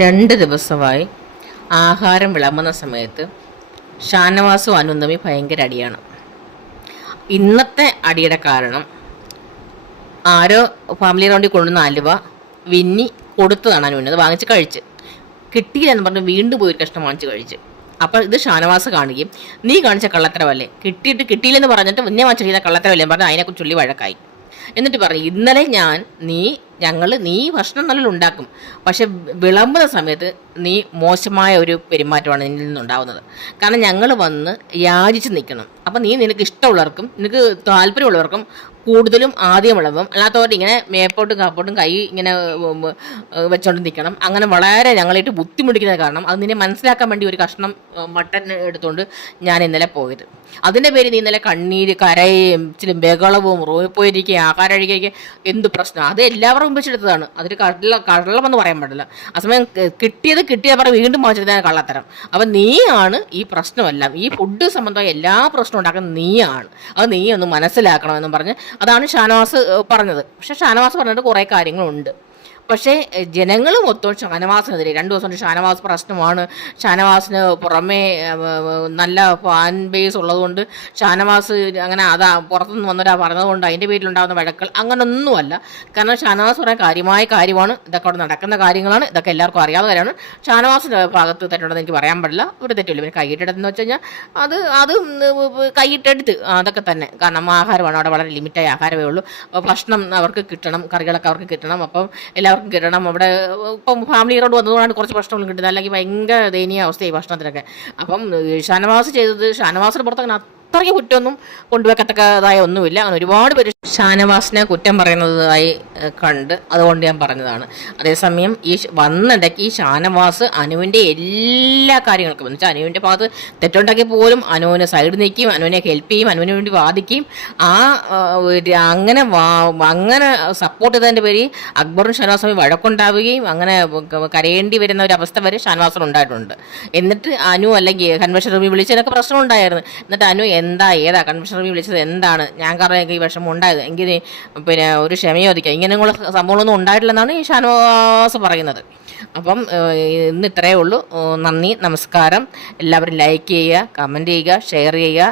2 ദിവസമായി ആഹാരം വിളമ്പുന്ന സമയത്ത് ഷാനവാസും അനുവും തമ്മിൽ ഭയങ്കര അടിയാണ്. ഇന്നത്തെ അടിയുടെ കാരണം ആരോ ഫാമിലി റൗണ്ടിൽ കൊണ്ടുവന്ന അലുവ വിന്നി കൊടുത്തതാണ് അനുവിന്. അത് വാങ്ങിച്ച് കഴിച്ച് കിട്ടിയില്ലെന്ന് പറഞ്ഞ് വീണ്ടും പോയി കഷ്ണം വാങ്ങിച്ച് കഴിച്ച്. അപ്പോൾ ഇത് ഷാനവാസ് കാണുകയും നീ കാണിച്ച കള്ളത്തരവല്ലേ, കിട്ടിയില്ലെന്ന് പറഞ്ഞിട്ട് മുന്നേ വാങ്ങിച്ച് ചെയ്ത കള്ളത്തരവല്ലേ പറഞ്ഞ് അതിനെക്കുറിച്ച് ചൊല്ലി വഴക്കായി. എന്നിട്ട് പറഞ്ഞു ഇന്നലെ നീ ഭക്ഷണം നല്ല ഉണ്ടാക്കും, പക്ഷെ വിളമ്പുന്ന സമയത്ത് നീ മോശമായ ഒരു പെരുമാറ്റമാണ് നിന്നിൽ നിന്നുണ്ടാവുന്നത്. കാരണം ഞങ്ങൾ വന്ന് യാചിച്ച് നിൽക്കണം. അപ്പം നിനക്ക് ഇഷ്ടമുള്ളവർക്കും നിനക്ക് താല്പര്യമുള്ളവർക്കും കൂടുതലും ആദ്യം വിളമ്പും, അല്ലാത്തവരുടെ ഇങ്ങനെ മേപ്പോട്ടും കാപ്പോട്ടും കൈ ഇങ്ങനെ വെച്ചോണ്ട് നിൽക്കണം. അങ്ങനെ വളരെ ഞങ്ങളായിട്ട് ബുദ്ധിമുട്ടിക്കുന്നത് കാരണം അത് നിന്നെ മനസ്സിലാക്കാൻ വേണ്ടി ഒരു കഷ്ണം മട്ടൻ എടുത്തുകൊണ്ട് ഞാൻ ഇന്നലെ പോയത്. അതിൻ്റെ പേര് നീ ഇന്നലെ കണ്ണീര് കരയും ഇച്ചിരി ബഹളവും റോയിൽ പോയിരിക്കുക ആഹാരം കഴിക്കുക എന്ത് പ്രശ്നം. അത് എല്ലാവരും മുമ്പിച്ചെടുത്തതാണ്. അതൊരു കള്ളമെന്ന് പറയാൻ പാടില്ല. അസമയം കിട്ടിയ പറഞ്ഞ് വീണ്ടും വാങ്ങിച്ചെടുത്താണ് കള്ളത്തരം. അപ്പം നീയാണ് ഈ പ്രശ്നമെല്ലാം, ഈ ഫുഡ് സംബന്ധമായ എല്ലാ പ്രശ്നവും ഉണ്ടാക്കുന്നത് നീയാണ്. അത് നീ ഒന്ന് മനസ്സിലാക്കണമെന്നും പറഞ്ഞ് അതാണ് ഷാനവാസ് പറഞ്ഞത്. പക്ഷെ ഷാനവാസ് പറഞ്ഞിട്ട് കുറേ കാര്യങ്ങളുണ്ട്. പക്ഷേ ജനങ്ങൾ മൊത്തം ഷാനവാസിനെതിരെ 2 ദിവസം കൊണ്ട് ഷാനവാസ് പ്രശ്നമാണ്, ഷാനവാസിന് പുറമേ നല്ല ഫാൻ ബേസ് ഉള്ളതുകൊണ്ട് ഷാനവാസ് അങ്ങനെ അതാ പുറത്തുനിന്ന് വന്നൊരാ പറഞ്ഞതുകൊണ്ട് അതിൻ്റെ പേരിലുണ്ടാകുന്ന വഴക്കൾ അങ്ങനൊന്നുമല്ല. കാരണം ഷാനവാസ് പറയാൻ കാര്യമായ കാര്യമാണ്, ഇതൊക്കെ അവിടെ നടക്കുന്ന കാര്യങ്ങളാണ്, ഇതൊക്കെ എല്ലാവർക്കും അറിയാവുന്ന കാര്യമാണ്. ഷാനവാസിൻ്റെ ഭാഗത്ത് തെറ്റുണ്ടെന്ന് എനിക്ക് പറയാൻ പാടില്ല, ഒരു തെറ്റില്ല. പിന്നെ കൈയിട്ടെടുത്തെന്ന് വെച്ച് കഴിഞ്ഞാൽ അത് കൈയിട്ടെടുത്ത് അതൊക്കെ തന്നെ. കാരണം ആഹാരമാണ് അവിടെ വളരെ ലിമിറ്റായ ആഹാരമേ ഉള്ളൂ. ഭക്ഷണം അവർക്ക് കിട്ടണം, കറികളൊക്കെ അവർക്ക് കിട്ടണം, അപ്പം എല്ലാവർക്കും കിട്ടണം. അവിടെ ഇപ്പം ഫാമിലി റൗണ്ട് വന്നതുകൊണ്ടാണ് കുറച്ച് ഭക്ഷണങ്ങളും കിട്ടുന്നത്, അല്ലെങ്കിൽ ഭയങ്കര ദയനീയ അവസ്ഥയായി ഭക്ഷണത്തിനൊക്കെ. അപ്പം ഷാനവാസ് ചെയ്തത് ഷാനവാസിന് പുറത്ത് അങ്ങനെ അത്രയ്ക്ക് കുറ്റമൊന്നും കൊണ്ടുവെക്കത്തക്കതായ ഒന്നുമില്ല. അങ്ങനെ ഒരുപാട് പേര് ഷാനവാസിനെ കുറ്റം പറയുന്നതായി കണ്ട് അതുകൊണ്ട് ഞാൻ പറഞ്ഞതാണ്. അതേസമയം ഈ വന്നിടയ്ക്ക് ഈ ഷാനവാസ് അനുവിൻ്റെ എല്ലാ കാര്യങ്ങൾക്കും എന്ന് വെച്ചാൽ അനുവിൻ്റെ ഭാഗത്ത് തെറ്റുണ്ടാക്കി പോലും അനുവിനെ സൈഡ് നിൽക്കുകയും അനുവിനെ ഹെൽപ്പ് ചെയ്യും, അനുവിന് വേണ്ടി വാദിക്കുകയും അങ്ങനെ സപ്പോർട്ട് ചെയ്തതിൻ്റെ പേരിൽ അക്ബറും ഷാനവാസും വഴക്കുണ്ടാവുകയും അങ്ങനെ കരയേണ്ടി വരുന്ന ഒരു അവസ്ഥ വരെ ഷാനവാസിന് ഉണ്ടായിട്ടുണ്ട്. എന്നിട്ട് അനു അല്ലെങ്കിൽ കൺവെൻഷൻ റൂമിൽ വിളിച്ചതിനൊക്കെ പ്രശ്നം ഉണ്ടായിരുന്നു. എന്നിട്ട് അനു ഏതാ കൺവെൻഷൻ റൂമിൽ വിളിച്ചത് എന്താണ്, ഞാൻ കാരണം എനിക്ക് ഈ വിഷമം ഉണ്ടായത്, എങ്കിൽ പിന്നെ ഒരു ക്ഷമയോദിക്കാം, ഇങ്ങനെയുള്ള സംഭവങ്ങളൊന്നും ഉണ്ടായിട്ടില്ലെന്നാണ് ഈ ഷാനവാസ് പറയുന്നത്. അപ്പം ഇന്ന് ഇത്രയേ ഉള്ളൂ. നന്ദി, നമസ്കാരം. എല്ലാവരും ലൈക്ക് ചെയ്യുക, കമൻറ്റ് ചെയ്യുക, ഷെയർ ചെയ്യുക.